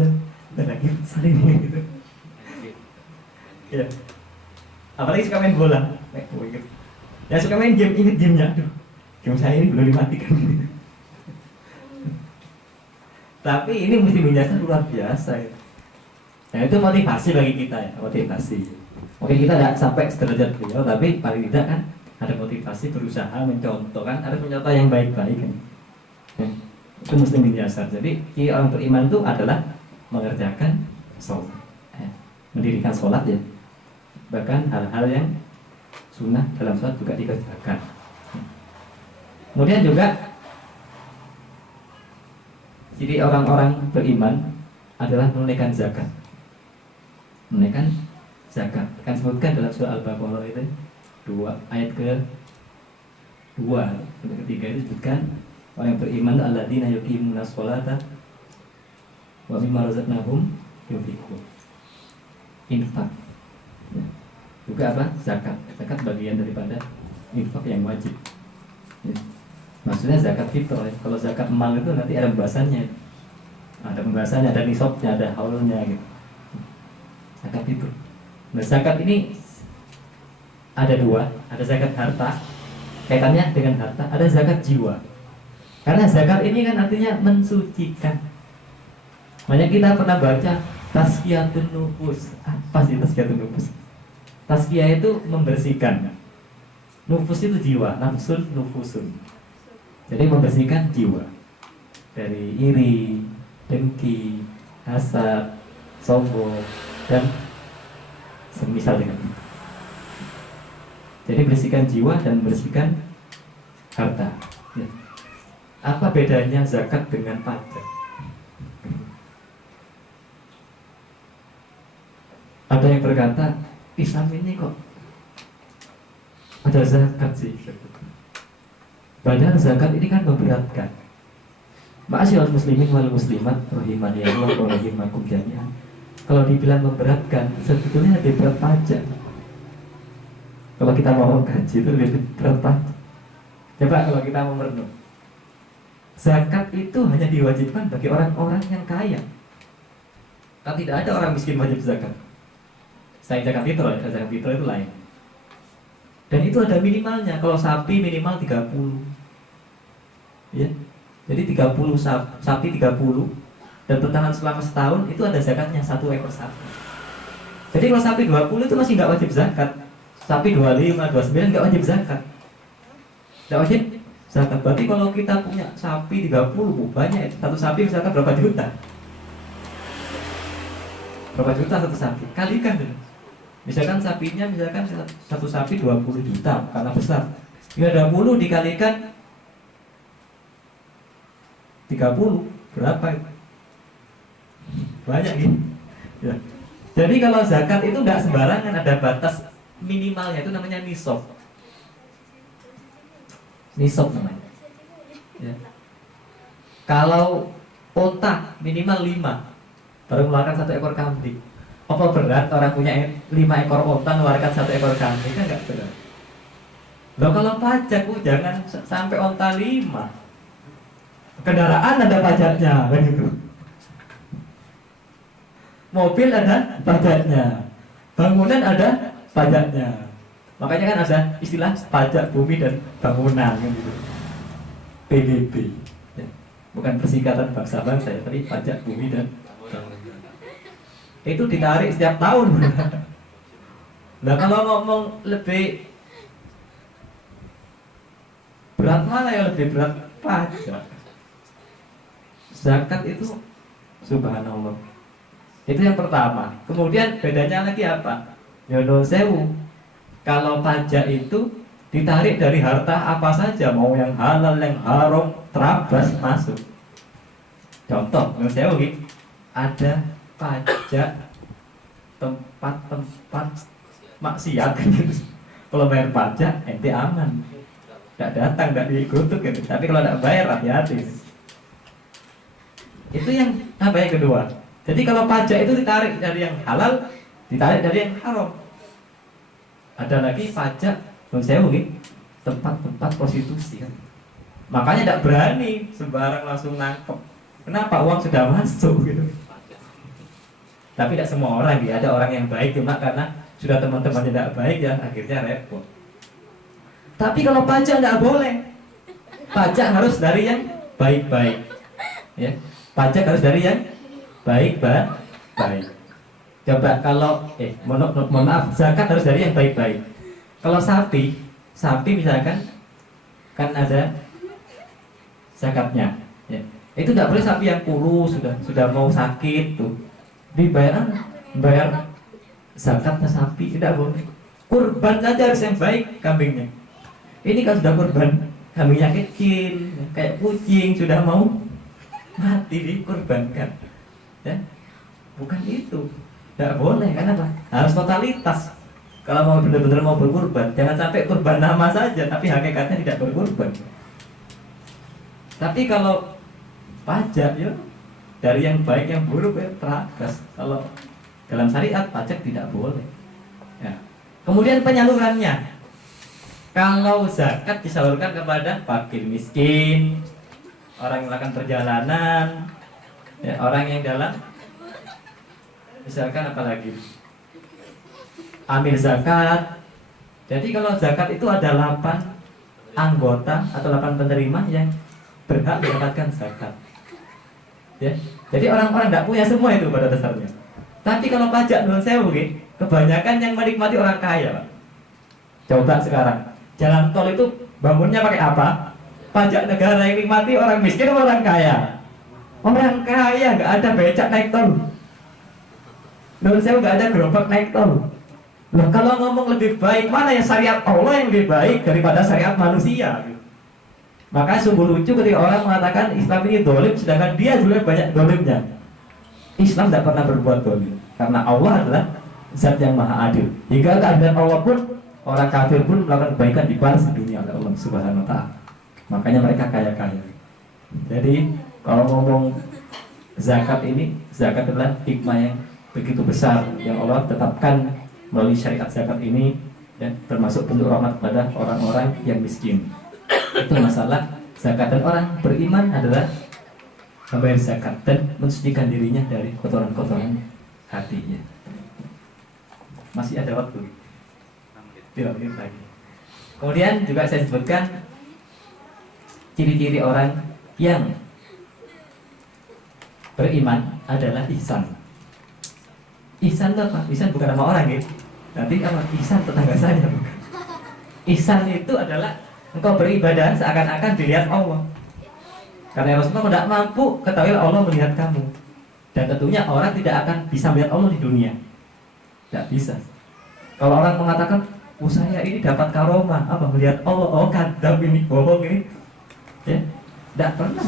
dan lagi saling gitu. Ya. Apalagi suka main bola, ya suka main game, inget gamenya, aduh, game saya ini belum dimatikan. Tapi ini mesti menyasar luar biasa ya. Nah itu motivasi bagi kita ya, motivasi. Mungkin kita tidak sampai sederajat beliau, tapi paling tidak kan ada motivasi berusaha mencontoh kan, harus mencontoh yang baik-baik kan. Itu mesti menyasar. Jadi orang beriman itu adalah mengerjakan sholat, mendirikan sholat ya. Bahkan hal-hal yang sunnah dalam sholat juga dikerjakan. Kemudian juga jadi orang-orang beriman adalah menunaikan zakat. Menunaikan zakat. Akan sebutkan dalam surah Al-Baqarah itu 2 ayat ke-2 sampai ke-3 itu disebutkan orang yang beriman itu alladzina yuqimuna sholata wa mimma razaqnahum yunfiqun. Infak. Juga apa? Zakat. Zakat bagian daripada infak yang wajib. Ya. Maksudnya zakat fitrah. Ya. Kalau zakat mal itu nanti ada pembahasannya. Ada pembahasannya, ada nisabnya, ada haulnya gitu. Zakat fitrah. Nah, zakat ini ada 2, ada zakat harta, kaitannya dengan harta, ada zakat jiwa. Karena zakat ini kan artinya mensucikan. Makanya kita pernah baca tazkiyatun nufus. Apa sih tazkiyatun nufus? Tazkiyah itu membersihkan. Nufus itu jiwa, nafsun nufusun. Jadi membersihkan jiwa dari iri, dengki, hasad, sombong, dan semisal dengan itu. Jadi bersihkan jiwa dan bersihkan harta. Ya. Apa bedanya zakat dengan pajak? Ada yang berkata Islam ini kok ada zakat sih. Padahal zakat ini kan memberatkan. Ma'asyiral muslimin wal muslimat rahimani Allah wa rahimakum jami'an. Kalau dibilang memberatkan, sebetulnya lebih berat pajak. Kalau kita mau gaji itu lebih berat pajak. Coba kalau kita mau merenung, zakat itu hanya diwajibkan bagi orang-orang yang kaya. Kan tidak ada orang miskin wajib zakat. Selain zakat fitrah, zakat fitrah itu lain. Dan itu ada minimalnya. Kalau sapi minimal 30. Ya. Jadi 30 sapi 30 dan bertahan selama setahun itu ada zakatnya 1 ekor sapi. Jadi kalau sapi 20 itu masih nggak wajib zakat. Sapi 25, 29 nggak wajib zakat. Nggak wajib zakat. Berarti kalau kita punya sapi 30 banyak, satu sapi misalkan berapa juta? Berapa juta satu sapi? Kalikan dulu. Misalkan sapinya misalkan satu sapi 20 juta karena besar. 30 dikalikan 30 berapa itu? Banyak gitu. Ya. Jadi kalau zakat itu nggak sembarangan, ada batas minimalnya, itu namanya nisab. Nisab namanya. Ya. Kalau onta minimal 5 baru mengeluarkan 1 ekor kambing. Apa berat orang punya 5 ekor onta mengeluarkan 1 ekor kambing? Kan nggak berat. Loh kalau pajak jangan sampai onta 5. Kendaraan ada pajaknya, kan gitu. Mobil ada pajaknya, bangunan ada pajaknya. Makanya kan ada istilah pajak bumi dan bangunan, kan gitu. PBB, ya. Bukan Perserikatan Bangsa-Bangsa ya, tapi pajak bumi dan bangunan. Itu ditarik setiap tahun. Nah kalau ngomong lebih berat mana ya, lebih berat pajak. Zakat itu subhanallah. Itu yang pertama. Kemudian bedanya lagi apa? Yono sewu. Kalau pajak itu ditarik dari harta apa saja, mau yang halal, yang haram, terabas masuk. Contoh, yono sewu gitu. Ada pajak tempat-tempat maksiat gitu. Kalau bayar pajak, ente aman. Tidak datang, tidak dikutuk gitu. Tapi kalau tidak bayar, hati-hati. Itu yang apa yang kedua. Jadi kalau pajak itu ditarik dari yang halal, ditarik dari yang haram. Ada lagi pajak, saya mungkin tempat-tempat prostitusi kan. Makanya tidak berani sembarang langsung nangkep. Kenapa? Uang sudah masuk gitu. Tapi tidak semua orang ya, ada orang yang baik cuma karena sudah teman-temannya tidak baik ya akhirnya repot. Tapi kalau pajak tidak boleh. Pajak harus dari yang baik-baik. Ya, pajak harus dari yang baik-baik. Coba kalau mohon maaf, zakat harus dari yang baik-baik. Kalau sapi misalkan kan ada zakatnya. Ya. Itu tidak boleh sapi yang kurus sudah mau sakit tuh bayar zakatnya sapi, tidak boleh. Kurban saja harus yang baik kambingnya. Ini kan sudah kurban, kambingnya kecil, kayak kucing sudah mau mati dikurbankan. Ya, bukan itu, tidak boleh. Kenapa? Harus totalitas. Kalau mau benar-benar mau berkurban, jangan sampai kurban nama saja, tapi hakikatnya tidak berkurban. Tapi kalau pajak ya dari yang baik yang buruk ya teragas. Kalau dalam syariat pajak tidak boleh. Ya. Kemudian penyalurannya, kalau zakat disalurkan kepada fakir miskin, orang yang melakukan perjalanan, ya, orang yang dalam misalkan apalagi amil zakat. Jadi kalau zakat itu ada 8 anggota atau 8 penerima yang berhak mendapatkan zakat. Ya, jadi orang-orang tidak punya semua itu pada dasarnya. Tapi kalau pajak menurut saya mungkin kebanyakan yang menikmati orang kaya, Pak. Coba sekarang jalan tol itu bangunnya pakai apa? Pajak negara yang nikmati orang miskin atau orang kaya? Orang kaya, nggak ada becak naik tol. Menurut saya nggak ada gerobak naik tol. Loh, kalau ngomong lebih baik, mana ya syariat Allah yang lebih baik daripada syariat manusia? Maka sungguh lucu ketika orang mengatakan Islam ini dolim, sedangkan dia juga banyak dolimnya. Islam tidak pernah berbuat dolim, karena Allah adalah zat yang maha adil. Hingga keadaan Allah pun, orang kafir pun melakukan kebaikan dibalas di dunia oleh Allah Subhanahu Wa Taala. Makanya mereka kaya-kaya. Jadi kalau ngomong zakat ini, zakat adalah hikmah yang begitu besar yang Allah tetapkan melalui syariat zakat ini, ya, termasuk bentuk rahmat kepada orang-orang yang miskin. Itu masalah zakat. Dan orang beriman adalah membayar zakat dan mensucikan dirinya dari kotoran-kotoran hatinya. Masih ada waktu 3 menit lagi. Kemudian juga saya sebutkan ciri-ciri orang yang beriman adalah ihsan. Ihsan itu apa? Ihsan bukan nama orang ya. Nanti apa? Ihsan tetangga saya bukan. Ihsan itu adalah engkau beribadah seakan-akan dilihat Allah. Karena Rasulullah tidak mampu, ketahuilah Allah melihat kamu. Dan tentunya orang tidak akan bisa melihat Allah di dunia. Tidak bisa. Kalau orang mengatakan, saya ini dapat karomah, apa melihat Allah? Oh, kadzab ini, bohong ini. Ya, tidak pernah.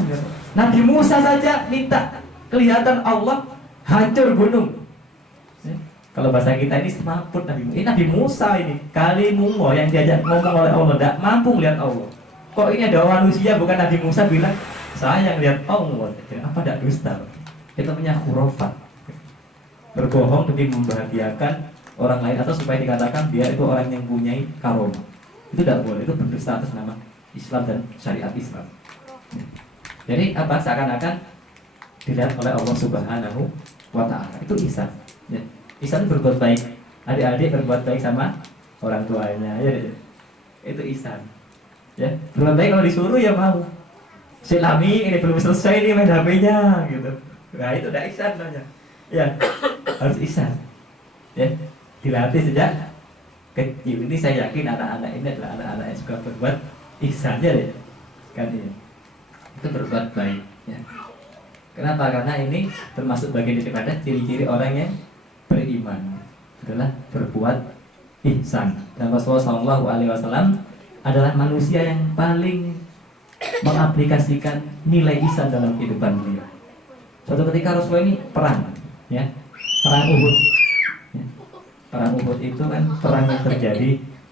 Nabi Musa saja minta kelihatan Allah, hancur gunung. Ya. Kalau bahasa kita ini semaput Nabi Musa. Ini Nabi Musa ini, kalimumo yang diajak ngomong oleh Allah, tidak mampu melihat Allah. Kok ini ada manusia, bukan Nabi Musa bilang, saya yang lihat Allah. Apa tidak dusta? Itu namanya khurafat. Berbohong demi membahagiakan orang lain atau supaya dikatakan dia itu orang yang punya karomah. Itu tidak boleh, itu berdusta atas nama Islam dan syariat Islam. Jadi apa? Seakan-akan dilihat oleh Allah Subhanahu wa Ta'ala. Itu ihsan. Ya. Ihsan berbuat baik. Adik-adik berbuat baik sama orang tuanya. Ya. Itu ihsan. Ya. Berbuat baik kalau disuruh ya mau. Silami ini belum selesai nih main HP-nya gitu. Nah itu udah ihsan namanya. Ya. Harus ihsan. Ya. Dilatih sejak kecil. Ini saya yakin anak-anak ini adalah anak-anak yang suka berbuat ihsan ya deh. Kan ini. Itu berbuat baik ya. Kenapa? Karena ini termasuk bagian daripada ciri-ciri orang yang beriman adalah berbuat ihsan. Dan Rasulullah SAW adalah manusia yang paling mengaplikasikan nilai ihsan dalam kehidupan beliau. Suatu ketika Rasulullah ini perang, ya, perang Uhud. Ya. Perang Uhud itu kan perang yang terjadi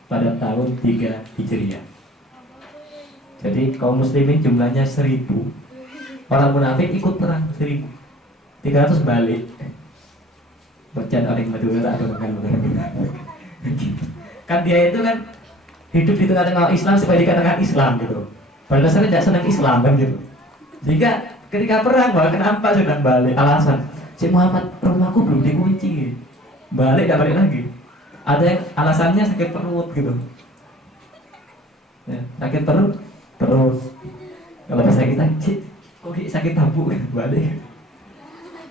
pada tahun 3 Hijriah. Jadi kaum muslimin jumlahnya 1000. Orang munafik ikut perang 1000. 300 balik. Bacan orang Madura atau bukan. Kan dia itu kan hidup di tengah-tengah Islam supaya dikatakan Islam gitu. Padahal dasarnya tidak senang Islam kan gitu. Sehingga ketika perang, wah kenapa sedang balik? Alasan Si Muhammad, rumahku belum dikunci. Balik gak balik lagi. Ada yang alasannya sakit perut gitu. Ya, sakit perut terus. Kalau pas sakit kok sakit tabuk balik.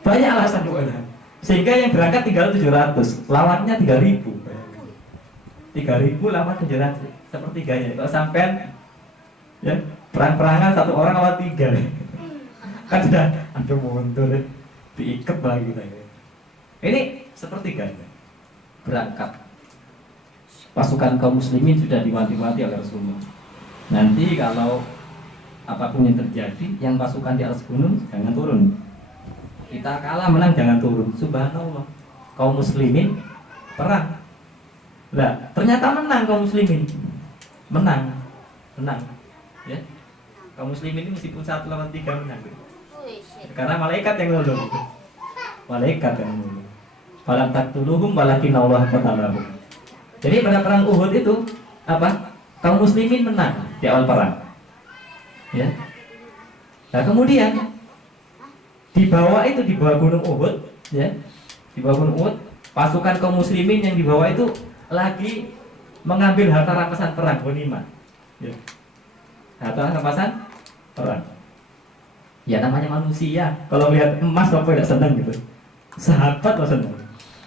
Banyak alasan doanya. Sehingga yang berangkat tinggal 700, lawannya 3.000. 3.000 lawan 700, sepertiganya. Kalau sampean ya perang-perangan satu orang lawan 3 kan sudah aduh mundur diikat lagi gitu. Ini sepertiganya berangkat. Pasukan kaum muslimin sudah diwanti-wanti oleh Rasulullah. Nanti kalau apapun yang terjadi, yang pasukan di atas gunung jangan turun. Kita kalah menang jangan turun. Subhanallah. Kaum muslimin perang. Lah, ternyata menang kaum muslimin. Menang. Ya. Kaum muslimin ini meskipun 1 lawan 3 menang. Karena malaikat yang nolong. Malaikat yang nolong. Falam taqtuluhum walakin Allah qatalahum. Jadi pada perang Uhud itu apa? Kaum muslimin menang di awal perang. Ya. Nah, kemudian di bawah gunung Uhud, ya. Di bawah gunung Uhud, pasukan kaum muslimin yang di bawah itu lagi mengambil harta rampasan perang ghanimah. Ya. Harta rampasan perang. Ya namanya manusia. Kalau lihat emas apa tidak senang gitu. Sahabat lo senang.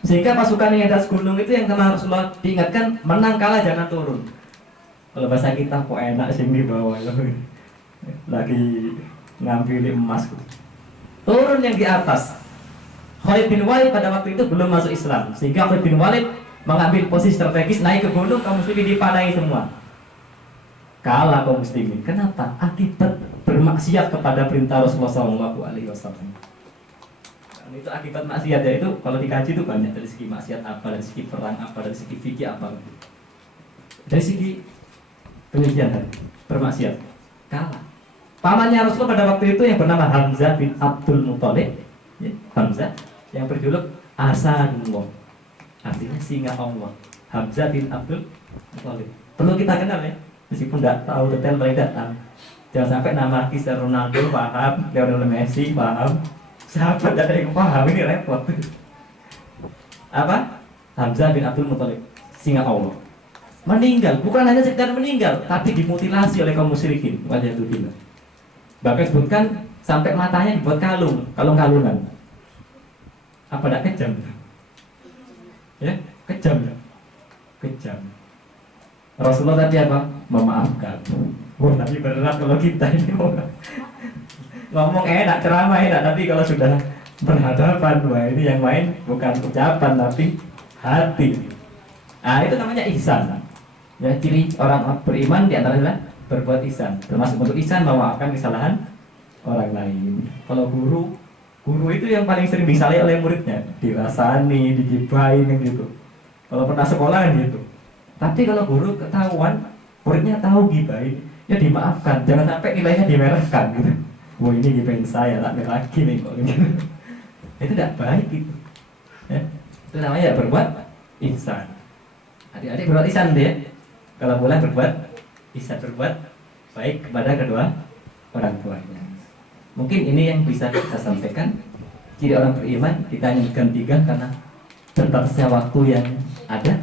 Sehingga pasukan yang di atas gunung itu yang kena Rasulullah diingatkan menang kalah jangan turun. Kalau bahasa kita kok enak sih di bawah lagi ngambil emas. Turun yang di atas. Khalid bin Walid pada waktu itu belum masuk Islam, sehingga Khalid bin Walid mengambil posisi strategis naik ke gunung, kaum muslimin dipanai semua. Kalah kaum muslimin. Kenapa? Akibat bermaksiat kepada perintah Rasulullah SAW. Dan itu akibat maksiat, yaitu kalau dikaji itu banyak, dari segi maksiat apa, dari segi perang apa, dari segi fikih apa, dari segi penelitian bermaksiat. Kalah. Pamannya Rasulullah pada waktu itu yang bernama Hamzah bin Abdul Muthalib, ya, Hamzah yang berjuluk Asadullah, artinya singa Allah. Hamzah bin Abdul Muthalib perlu kita kenal ya, meskipun tidak tahu detail paling datang. Jangan sampai nama Cristiano Ronaldo paham, Lionel Messi paham, sahabat ada yang paham, ini repot. Apa? Hamzah bin Abdul Muthalib, singa Allah, meninggal, bukan hanya sekedar meninggal, tapi dimutilasi oleh kaum musyrikin. Waliyadzubillah. Bahkan sebutkan sampai matanya dibuat kalung-kalungan. Apa tidak kejam? Ya, kejam ya? Kejam. Rasulullah tadi apa? Memaafkan. Wah, tapi berat kalau kita ini ngomong enak, ceramah enak, tapi kalau sudah berhadapan, wah ini yang main bukan ucapan tapi hati. Nah, itu namanya ihsan. Ya, ciri orang beriman di antaranya berbuat ihsan. Termasuk bentuk ihsan memaafkan kesalahan orang lain. Kalau guru itu yang paling sering disalahi oleh muridnya, dirasani, digibahin gitu. Kalau pernah sekolah gitu. Tapi kalau guru ketahuan muridnya tahu gibahin, ya dimaafkan. Jangan sampai nilainya dimerahkan gitu. Wah, ini gibahin saya, tak lagi nih kok gitu. Itu tidak baik gitu. Ya. Itu namanya berbuat ihsan. Adik-adik berbuat ihsan deh. Kalau boleh berbuat ihsan, berbuat baik kepada kedua orang tuanya. Mungkin ini yang bisa kita sampaikan. Ciri orang beriman kita ingatkan 3 karena terbatasnya waktu yang ada.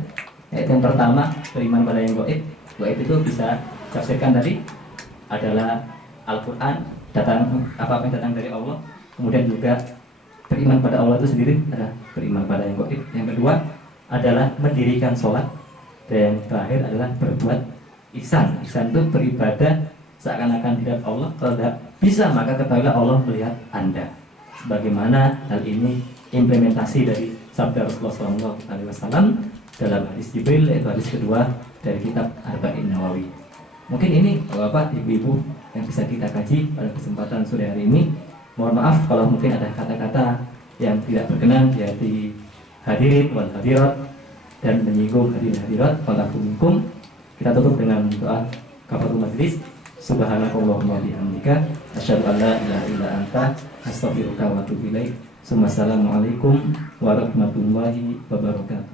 Yaitu yang pertama, beriman pada yang gaib. Gaib itu bisa tafsirkan tadi adalah Al-Quran, apa yang datang dari Allah. Kemudian juga beriman pada Allah itu sendiri adalah beriman pada yang gaib. Yang kedua adalah mendirikan sholat. Dan yang terakhir adalah berbuat ihsan. Ihsan itu beribadah seakan-akan tidak Allah. Kalau tidak bisa, maka ketahuilah Allah melihat Anda. Sebagaimana hal ini implementasi dari sabda Rasulullah SAW dalam hadis Jibril, yaitu hadis kedua dari kitab Arba'in Nawawi. Mungkin ini Bapak, Ibu-ibu yang bisa kita kaji pada kesempatan sore hari ini. Mohon maaf kalau mungkin ada kata-kata yang tidak berkenan di hati hadirin wal hadirat dan menyinggung hadirin hadirat. Walaupun kita tutup dengan doa kafaratul majelis. Subhanakallahumma bihamdika asyhadu an la ilaha illa anta astaghfiruka wa atubu ilaik. Assalamualaikum warahmatullahi wabarakatuh.